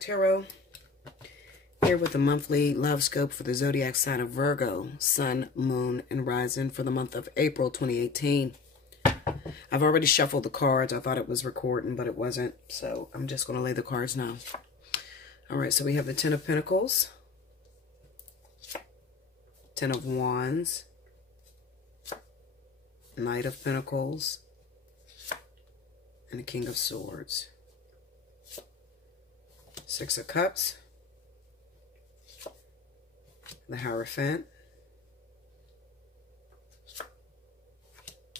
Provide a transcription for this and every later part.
Tarot. Here with the monthly love scope for the zodiac sign of Virgo, Sun, Moon, and Rising for the month of April 2018. I've already shuffled the cards. I thought it was recording, but it wasn't. So I'm just going to lay the cards now. All right, so we have the Ten of Pentacles, Ten of Wands, Knight of Pentacles, and the King of Swords. Six of Cups, the Hierophant,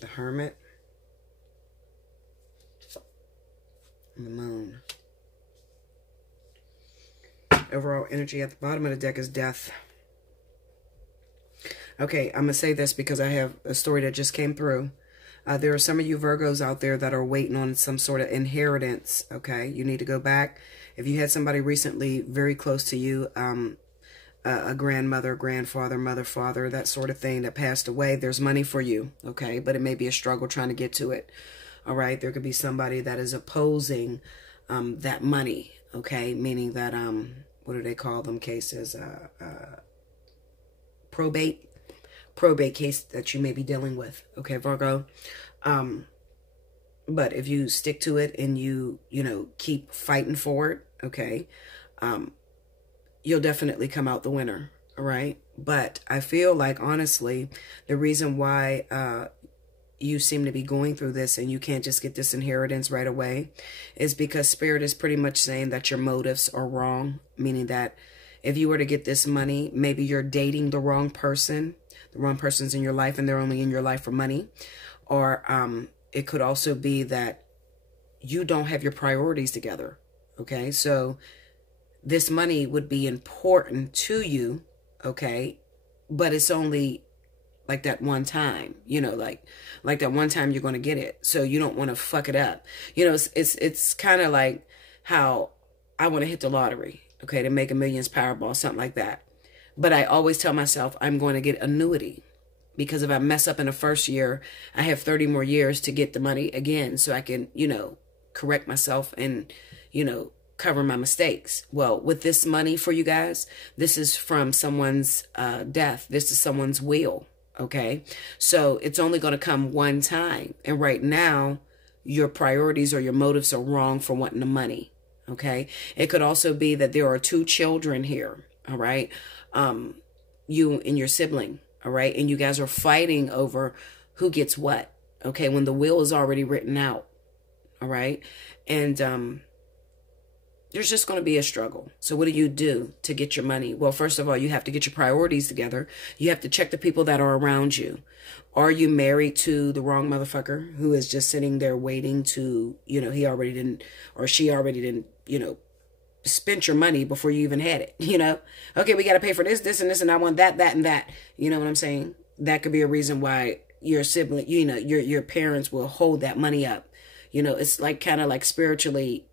the Hermit, and the Moon. Overall energy at the bottom of the deck is Death. Okay, I'm going to say this because I have a story that just came through. There are some of you Virgos out there that are waiting on some sort of inheritance, okay? You need to go back. If you had somebody recently very close to you, a grandmother, grandfather, mother, father, that sort of thing that passed away, there's money for you, okay? But it may be a struggle trying to get to it, all right? There could be somebody that is opposing that money, okay? Meaning that, what do they call them cases? Probate case that you may be dealing with, okay, Virgo? But if you stick to it and you know, keep fighting for it, okay, you'll definitely come out the winner, all right? But I feel like, honestly, the reason why you seem to be going through this and you can't just get this inheritance right away is because Spirit is pretty much saying that your motives are wrong, meaning that if you were to get this money, maybe you're dating the wrong person. The wrong person's in your life and they're only in your life for money. Or it could also be that you don't have your priorities together, okay? So this money would be important to you, okay? But it's only like that one time, you know, like that one time you're going to get it. So you don't want to fuck it up. You know, it's kind of like how I want to hit the lottery, okay, to make a millions Powerball, something like that. But I always tell myself I'm going to get annuity, because if I mess up in the first year, I have 30 more years to get the money again, so I can, you know, correct myself and, you know, cover my mistakes. Well, with this money for you guys, this is from someone's death. This is someone's will, okay? So it's only going to come one time. And right now, your priorities or your motives are wrong for wanting the money, okay? It could also be that there are two children here, all right? You and your sibling, all right? And you guys are fighting over who gets what, okay? When the will is already written out, all right? And there's just going to be a struggle. So what do you do to get your money? Well, first of all, you have to get your priorities together. You have to check the people that are around you. Are you married to the wrong motherfucker who is just sitting there waiting to, you know, he already didn't, or she already didn't, you know, spent your money before you even had it, you know? Okay, we got to pay for this, this, and this, and I want that, that, and that. You know what I'm saying? That could be a reason why your sibling, you know, your parents will hold that money up. You know, it's like kind of like spiritually,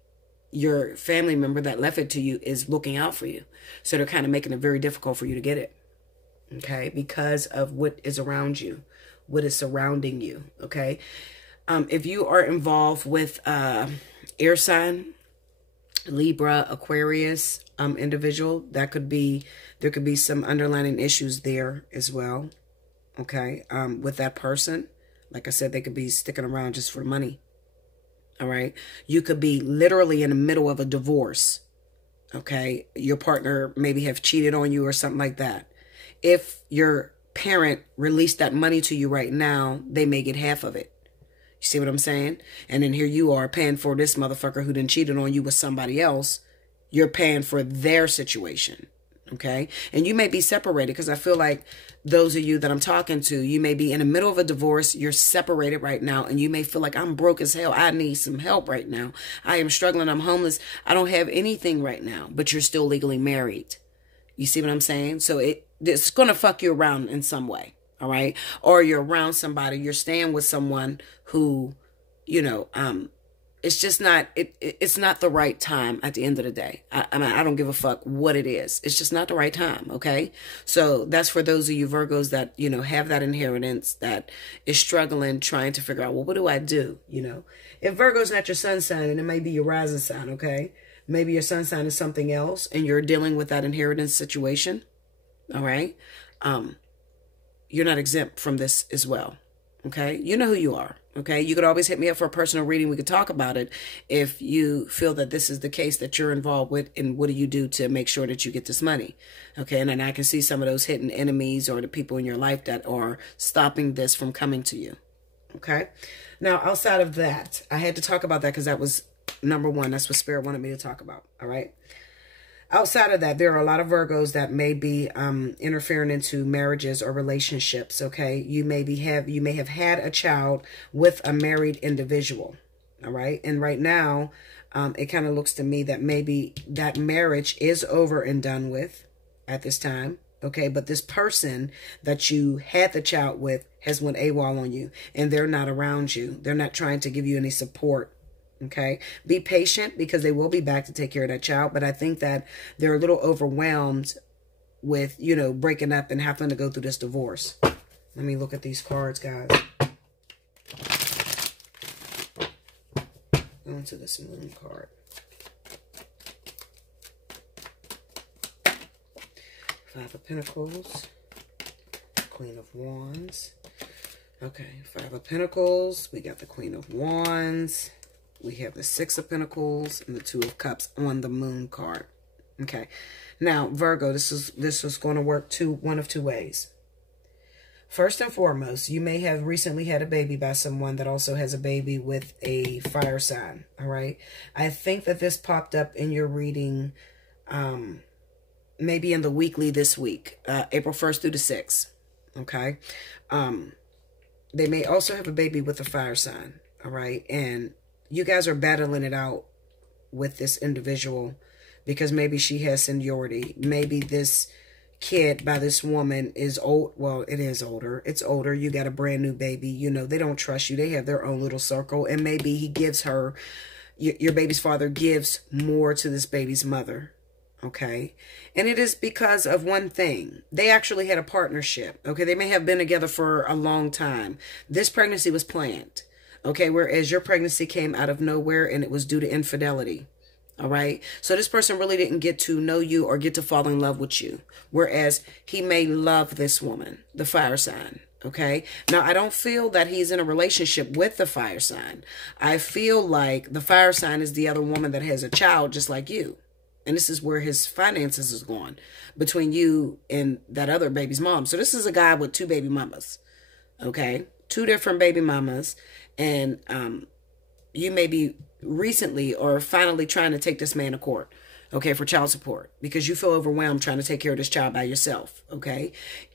your family member that left it to you is looking out for you. So they're kind of making it very difficult for you to get it, okay? Because of what is around you, what is surrounding you, okay? If you are involved with air sign, Libra, Aquarius, individual, that could be, there could be some underlying issues there as well, okay? With that person, like I said, they could be sticking around just for money, all right? You could be literally in the middle of a divorce, okay? Your partner maybe have cheated on you or something like that. If your parent released that money to you right now, they may get half of it. You see what I'm saying? And then here you are paying for this motherfucker who done cheated on you with somebody else. You're paying for their situation, okay? And you may be separated, because I feel like those of you that I'm talking to, you may be in the middle of a divorce. You're separated right now, and you may feel like, I'm broke as hell. I need some help right now. I am struggling. I'm homeless. I don't have anything right now, but you're still legally married. You see what I'm saying? So it's going to fuck you around in some way. All right. Or you're around somebody, you're staying with someone who, you know, it's just not, it's not the right time at the end of the day. I mean, I don't give a fuck what it is. It's just not the right time. Okay. So that's for those of you Virgos that, you know, have that inheritance, that is struggling, trying to figure out, well, what do I do? You know, if Virgo's not your sun sign, and it may be your rising sign. Okay. Maybe your sun sign is something else and you're dealing with that inheritance situation. All right. You're not exempt from this as well. Okay. You know who you are. Okay. You could always hit me up for a personal reading. We could talk about it if you feel that this is the case that you're involved with, and what do you do to make sure that you get this money? Okay. And then I can see some of those hidden enemies or the people in your life that are stopping this from coming to you. Okay. Now, outside of that, I had to talk about that because that was number one. That's what Spirit wanted me to talk about. All right. Outside of that, there are a lot of Virgos that may be interfering into marriages or relationships. Okay, you may have had a child with a married individual. All right, and right now, it kind of looks to me that maybe that marriage is over and done with at this time. Okay, but this person that you had the child with has went AWOL on you, and they're not around you. They're not trying to give you any support. Okay, be patient because they will be back to take care of that child. But I think that they're a little overwhelmed with, you know, breaking up and having to go through this divorce. Let me look at these cards, guys. Go into this moon card. Five of Pentacles, Queen of Wands. Okay, Five of Pentacles. We got the Queen of Wands. We have the Six of Pentacles and the Two of Cups on the Moon card. Okay. Now, Virgo, this is going to work one of two ways. First and foremost, you may have recently had a baby by someone that also has a baby with a fire sign. All right. I think that this popped up in your reading, maybe in the weekly this week, April 1st through the 6th. Okay. They may also have a baby with a fire sign. All right. And you guys are battling it out with this individual because maybe she has seniority. Maybe this kid by this woman is old. Well, it is older. It's older. You got a brand new baby. You know, they don't trust you. They have their own little circle. And maybe he gives her, your baby's father gives more to this baby's mother. Okay. And it is because of one thing. They actually had a partnership. Okay. They may have been together for a long time. This pregnancy was planned. Okay, whereas your pregnancy came out of nowhere and it was due to infidelity. All right. So this person really didn't get to know you or get to fall in love with you. Whereas he may love this woman, the fire sign. Okay. Now, I don't feel that he's in a relationship with the fire sign. I feel like the fire sign is the other woman that has a child just like you. And this is where his finances is going between you and that other baby's mom. So this is a guy with two baby mamas. Okay. Two different baby mamas. And you may be recently or finally trying to take this man to court, okay, for child support because you feel overwhelmed trying to take care of this child by yourself, okay?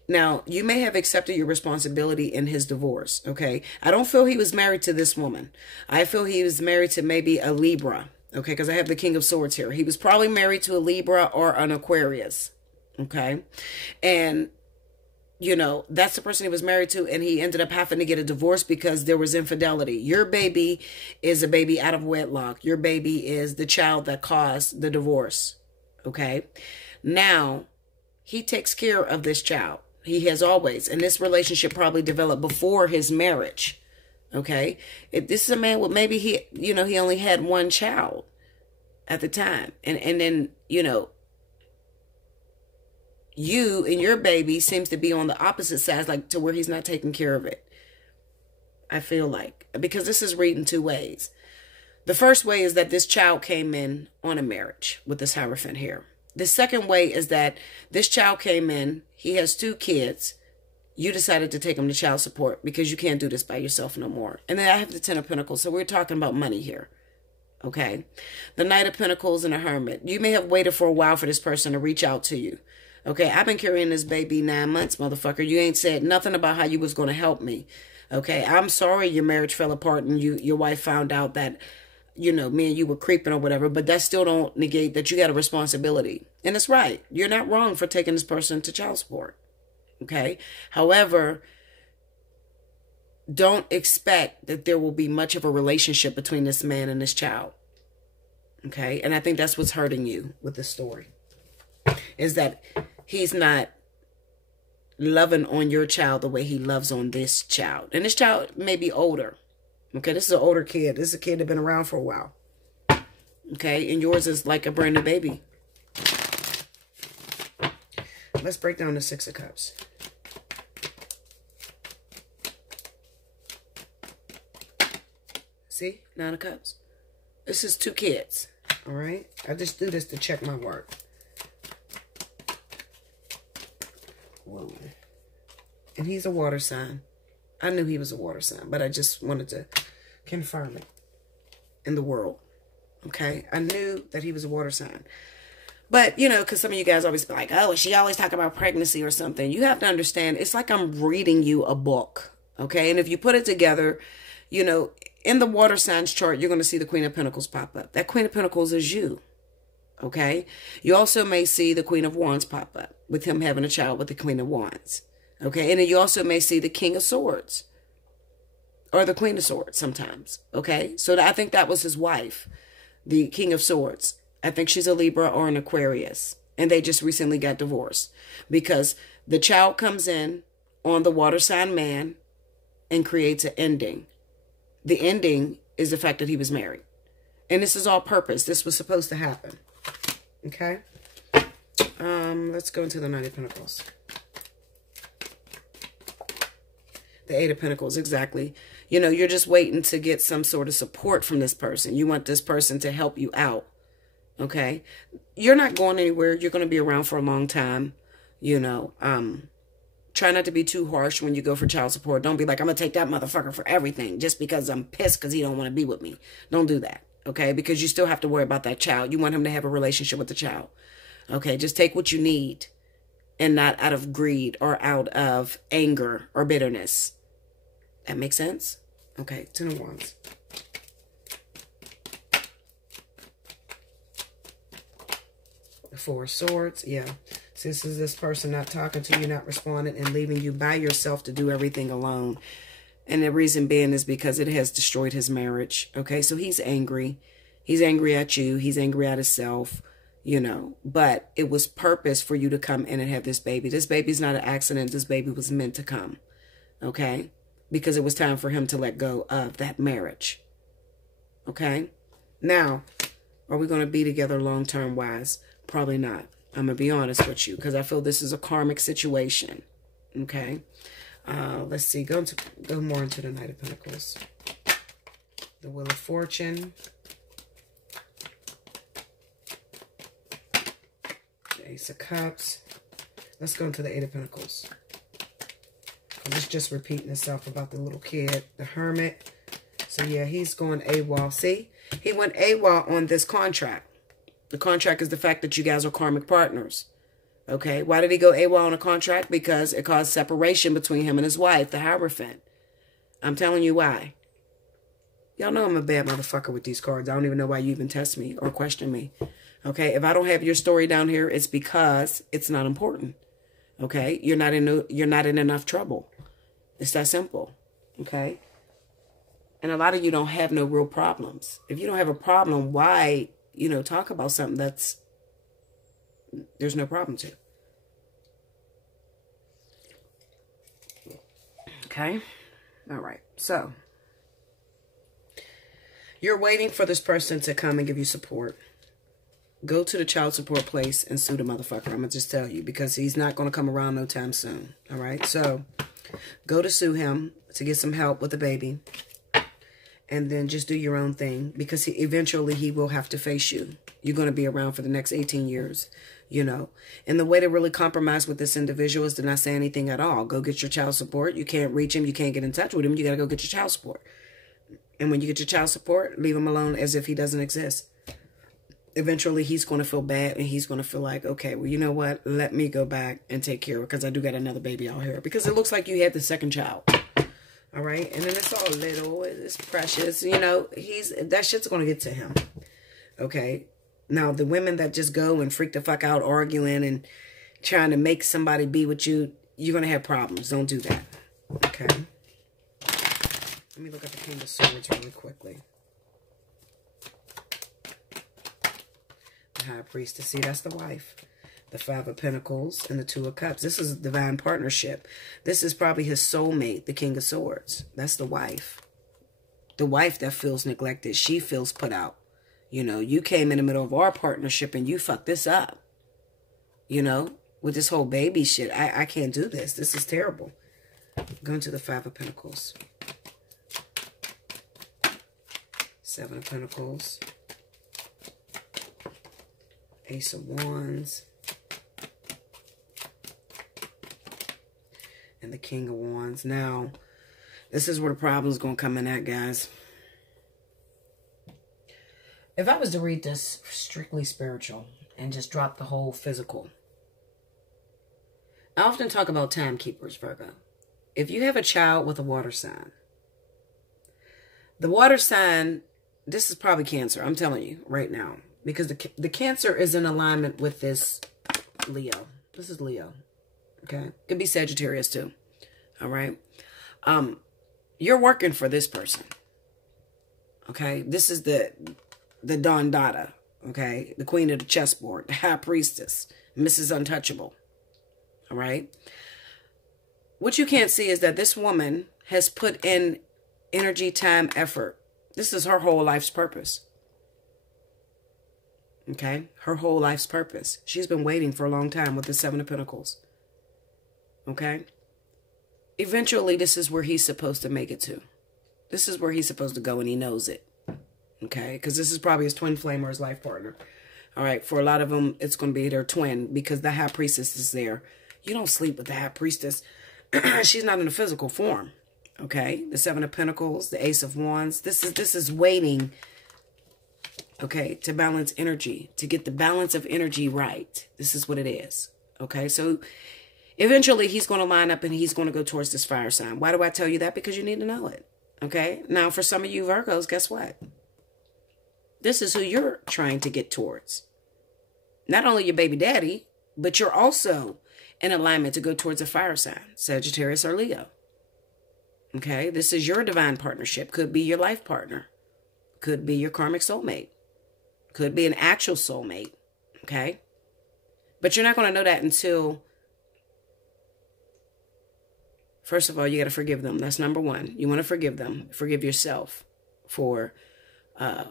Now, you may have accepted your responsibility in his divorce, okay? I don't feel he was married to this woman. I feel he was married to maybe a Libra, okay, because I have the King of Swords here. He was probably married to a Libra or an Aquarius, okay? And you know, that's the person he was married to, and he ended up having to get a divorce because there was infidelity. Your baby is a baby out of wedlock. Your baby is the child that caused the divorce, okay? Now, he takes care of this child. He has always, and this relationship probably developed before his marriage, okay? This is a man with maybe he only had one child at the time. And then, you know, you and your baby seems to be on the opposite sides, like to where he's not taking care of it. I feel like, because this is reading two ways. The first way is that this child came in on a marriage with this Hierophant here. The second way is that this child came in, he has two kids. You decided to take him to child support because you can't do this by yourself no more. And then I have the Ten of Pentacles. So we're talking about money here. Okay. The Knight of Pentacles and a Hermit. You may have waited for a while for this person to reach out to you. Okay, I've been carrying this baby 9 months, motherfucker. You ain't said nothing about how you was going to help me. Okay, I'm sorry your marriage fell apart and your wife found out that, you know, me and you were creeping or whatever, but that still don't negate that you got a responsibility. And it's right. You're not wrong for taking this person to child support. Okay, however, don't expect that there will be much of a relationship between this man and this child. Okay, and I think that's what's hurting you with this story. Is that he's not loving on your child the way he loves on this child. And this child may be older. Okay, this is an older kid. This is a kid that's been around for a while. Okay, and yours is like a brand new baby. Let's break down the Six of Cups. See? Nine of Cups. This is 2 kids. All right? I just do this to check my work. Whoa. And he's a water sign. I knew he was a water sign, but I just wanted to confirm it in the world. Okay? I knew that he was a water sign. But, you know, because some of you guys always be like, oh, she always talk about pregnancy or something. You have to understand, it's like I'm reading you a book. Okay? And if you put it together, you know, in the water signs chart, you're going to see the Queen of Pentacles pop up. That Queen of Pentacles is you. Okay? You also may see the Queen of Wands pop up with him having a child with the Queen of Wands. Okay? And then you also may see the King of Swords or the Queen of Swords sometimes. Okay? So I think that was his wife, the King of Swords. I think she's a Libra or an Aquarius. And they just recently got divorced because the child comes in on the water sign man and creates an ending. The ending is the fact that he was married. And this is all purpose. This was supposed to happen. Okay? Let's go into the Knight of Pentacles. The Eight of Pentacles, exactly. You know, you're just waiting to get some sort of support from this person. You want this person to help you out. Okay? You're not going anywhere. You're going to be around for a long time. You know, try not to be too harsh when you go for child support. Don't be like, I'm going to take that motherfucker for everything just because I'm pissed because he don't want to be with me. Don't do that, okay? Because you still have to worry about that child. You want him to have a relationship with the child, okay? Just take what you need and not out of greed or out of anger or bitterness. That makes sense? Okay, Ten of Wands. The Four of Swords, yeah. This is this person not talking to you, not responding, and leaving you by yourself to do everything alone. And the reason being is because it has destroyed his marriage. Okay, so he's angry. He's angry at you. He's angry at himself, you know. But it was purpose for you to come in and have this baby. This baby's not an accident. This baby was meant to come. Okay? Because it was time for him to let go of that marriage. Okay? Now, are we going to be together long-term wise? Probably not. I'm going to be honest with you because I feel this is a karmic situation. Okay. Let's see. Go more into the Knight of Pentacles. The Wheel of Fortune. The Ace of Cups. Let's go into the Eight of Pentacles. It's just repeating itself about the little kid, the Hermit. So yeah, he's going AWOL. See? He went AWOL on this contract. The contract is the fact that you guys are karmic partners. Okay? Why did he go AWOL on a contract? Because it caused separation between him and his wife, the Hierophant. I'm telling you why. Y'all know I'm a bad motherfucker with these cards. I don't even know why you even test me or question me. Okay? If I don't have your story down here, it's because it's not important. Okay? You're not in enough trouble. It's that simple. Okay? And a lot of you don't have no real problems. If you don't have a problem, why, you know, talk about something there's no problem to. Okay? All right. So, you're waiting for this person to come and give you support. Go to the child support place and sue the motherfucker. I'm going to just tell you because he's not going to come around no time soon. All right? So, go to sue him to get some help with the baby. And then just do your own thing because eventually he will have to face you. You're going to be around for the next 18 years, you know. And the way to really compromise with this individual is to not say anything at all. Go get your child support. You can't reach him. You can't get in touch with him. You got to go get your child support. And when you get your child support, leave him alone as if he doesn't exist. Eventually, he's going to feel bad and he's going to feel like, okay, well, you know what? Let me go back and take care of it because I do got another baby out here. Because it looks like you had the second child. All right. And then it's all little. It's precious. You know, that shit's going to get to him. Okay. Now, the women that just go and freak the fuck out arguing and trying to make somebody be with you, you're going to have problems. Don't do that. Okay. Let me look at the King of Swords really quickly. The High Priestess. See, that's the wife. The Five of Pentacles and the Two of Cups. This is a divine partnership. This is probably his soulmate, the King of Swords. That's the wife. The wife that feels neglected. She feels put out. You know, you came in the middle of our partnership and you fucked this up. You know, with this whole baby shit. I can't do this. This is terrible. Going to the Five of Pentacles. Seven of Pentacles. Ace of Wands. And the King of Wands. Now, this is where the problem's going to come in at, guys. If I was to read this strictly spiritual and just drop the whole physical. I often talk about timekeepers, Virgo. If you have a child with a water sign, the water sign, this is probably Cancer. I'm telling you right now. Because the Cancer is in alignment with this Leo. This is Leo. Okay? Could be Sagittarius too. All right? You're working for this person. Okay? This is the Don Dada. Okay? The Queen of the Chessboard. The High Priestess. Mrs. Untouchable. All right? What you can't see is that this woman has put in energy, time, effort. This is her whole life's purpose. Okay? Her whole life's purpose. She's been waiting for a long time with the Seven of Pentacles. Okay? Eventually, this is where he's supposed to make it to. This is where he's supposed to go, and he knows it. Okay? Because this is probably his twin flame or his life partner. All right? For a lot of them, it's going to be their twin because the High Priestess is there. You don't sleep with the High Priestess. She's not in a physical form. Okay? The Seven of Pentacles, the Ace of Wands. This is waiting, okay, to balance energy, to get the balance of energy right. This is what it is. Okay? So eventually he's going to line up and he's going to go towards this fire sign. Why do I tell you that? Because you need to know it. Okay? Now, for some of you Virgos, guess what? This is who you're trying to get towards. Not only your baby daddy, but you're also in alignment to go towards a fire sign, Sagittarius or Leo. Okay? This is your divine partnership. Could be your life partner. Could be your karmic soulmate. Could be an actual soulmate. Okay? But you're not going to know that until, first of all, you got to forgive them. That's number one. You want to forgive them. Forgive yourself for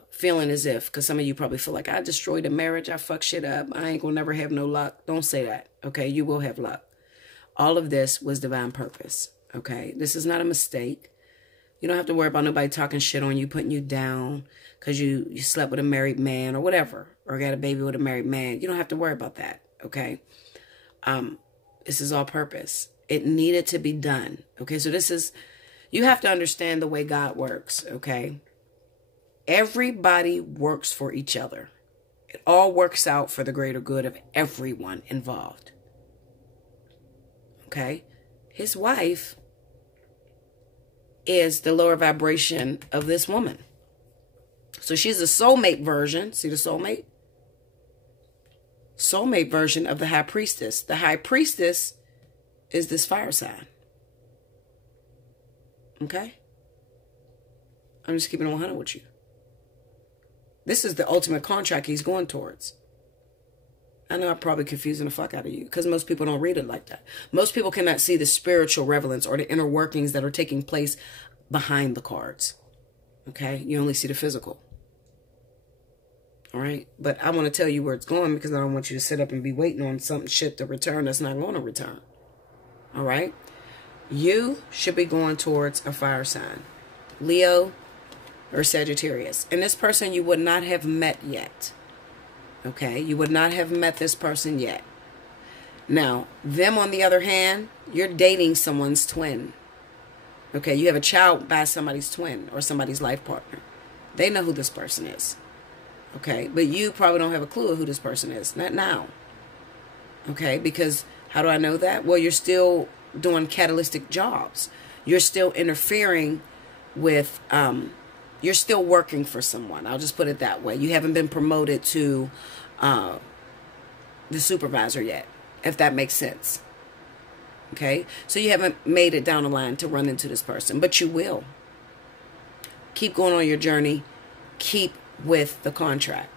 feeling as if, because some of you probably feel like, I destroyed a marriage, I fucked shit up, I ain't gonna never have no luck. Don't say that, okay? You will have luck. All of this was divine purpose, okay? This is not a mistake. You don't have to worry about nobody talking shit on you, putting you down because you slept with a married man or whatever, or got a baby with a married man. You don't have to worry about that, okay? This is all purpose. It needed to be done, okay? So this is, you have to understand the way God works, okay? Everybody works for each other. It all works out for the greater good of everyone involved. Okay? His wife is the lower vibration of this woman. So she's a soulmate version. See the soulmate? Soulmate version of the High Priestess. The High Priestess is this fire sign. Okay? I'm just keeping it 100 with you. This is the ultimate contract he's going towards. I know I'm probably confusing the fuck out of you because most people don't read it like that. Most people cannot see the spiritual relevance or the inner workings that are taking place behind the cards. Okay? You only see the physical. All right? But I want to tell you where it's going because I don't want you to sit up and be waiting on some shit to return that's not going to return. All right? You should be going towards a fire sign. Leo or Sagittarius. And this person you would not have met yet. Okay? You would not have met this person yet. Now, them on the other hand, you're dating someone's twin. Okay? You have a child by somebody's twin or somebody's life partner. They know who this person is. Okay? But you probably don't have a clue of who this person is. Not now. Okay? Because how do I know that? Well, you're still doing catalytic jobs. You're still interfering with, you're still working for someone. I'll just put it that way. You haven't been promoted to the supervisor yet, if that makes sense. Okay? So you haven't made it down the line to run into this person, but you will. Keep going on your journey. Keep with the contract.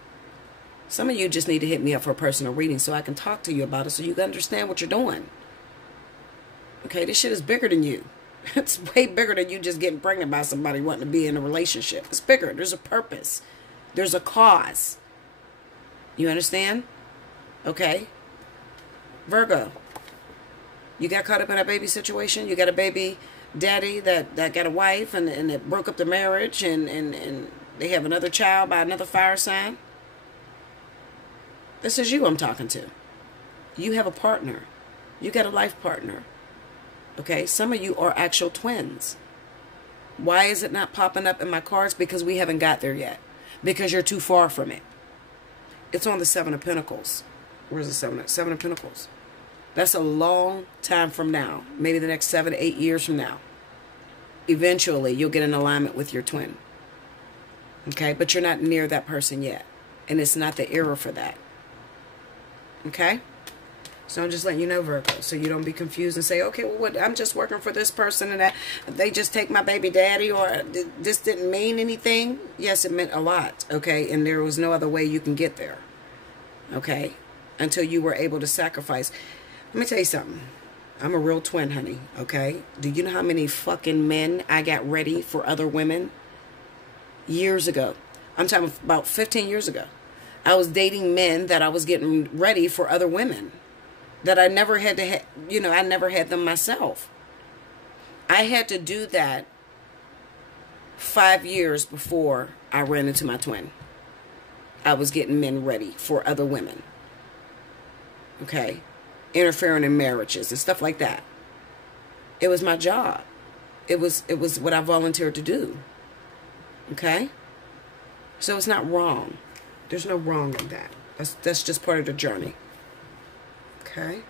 Some of you just need to hit me up for a personal reading so I can talk to you about it so you can understand what you're doing. Okay? This shit is bigger than you. It's way bigger than you just getting pregnant by somebody wanting to be in a relationship. It's bigger. There's a purpose. There's a cause. You understand? Okay? Virgo, you got caught up in a baby situation. You got a baby daddy that got a wife and it broke up the marriage and they have another child by another fire sign. This is you I'm talking to. You have a partner. You got a life partner. Okay? Some of you are actual twins. Why is it not popping up in my cards? Because we haven't got there yet. Because you're too far from it. It's on the Seven of Pentacles. Where's the Seven of Pentacles? That's a long time from now. Maybe the next 7 to 8 years from now. Eventually, you'll get in alignment with your twin. Okay? But you're not near that person yet. And it's not the era for that. Okay? So I'm just letting you know, Virgo, so you don't be confused and say, okay, well, what, I'm just working for this person and that they just take my baby daddy, or this didn't mean anything. Yes, it meant a lot, okay? And there was no other way you can get there, okay? Until you were able to sacrifice. Let me tell you something. I'm a real twin, honey, okay? Do you know how many fucking men I got ready for other women? Years ago. I'm talking about 15 years ago. I was dating men that I was getting ready for other women. That I never had to, I never had them myself. I had to do that 5 years before I ran into my twin. I was getting men ready for other women. Okay? Interfering in marriages and stuff like that. It was my job. It was what I volunteered to do. Okay? So it's not wrong. There's no wrong in that. That's just part of the journey. Okay.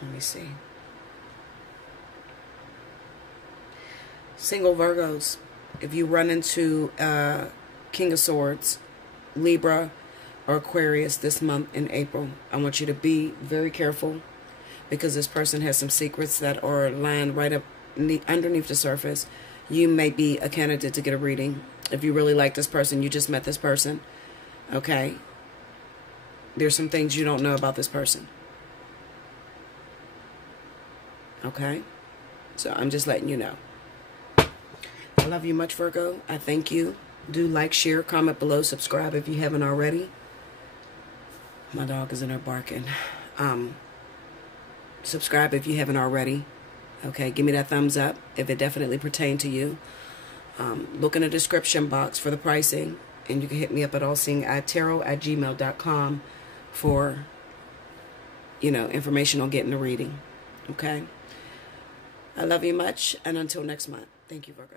Let me see. Single Virgos, if you run into King of Swords, Libra, or Aquarius this month in April, I want you to be very careful, because this person has some secrets that are lying right up underneath the surface. You may be a candidate to get a reading. If you really like this person, you just met this person, okay? There's some things you don't know about this person. Okay? So I'm just letting you know. I love you much, Virgo. I thank you. Do like, share, comment below, subscribe if you haven't already. My dog is in there barking. Subscribe if you haven't already. Okay, give me that thumbs up if it definitely pertained to you. Look in the description box for the pricing. And you can hit me up at allseeingeyetarot@gmail.com for, information on getting a reading. Okay? I love you much. And until next month. Thank you, Virgo.